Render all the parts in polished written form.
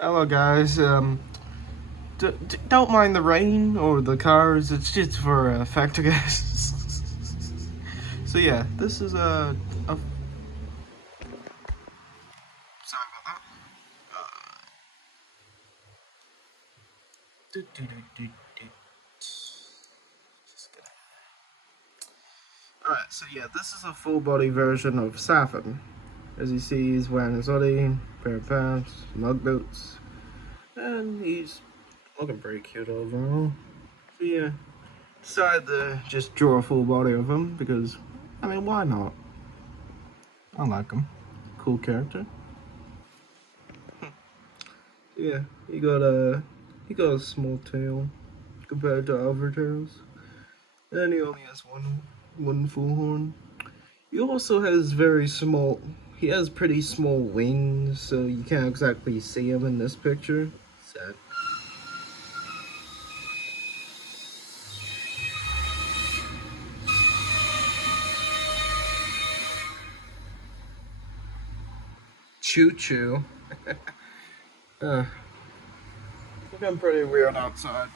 Hello guys, don't mind the rain or the cars, it's just for effect, guys. So yeah, this is a sorry about that. Do, do, do, do, do. Alright, so yeah, this is a full body version of Sapthen. As you see, he's wearing his hoodie, pair of pants, mug boots, and he's looking pretty cute overall. So yeah, decided to just draw a full body of him because, I mean, why not? I like him. Cool character. Yeah, he got a small tail compared to other tails, and he only has one full horn. He also has very small. He has pretty small wings, so you can't exactly see him in this picture. Sad. Choo choo. Looking pretty weird outside.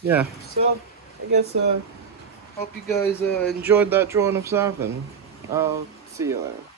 Yeah, so I guess hope you guys enjoyed that drawing of something. I'll see you later.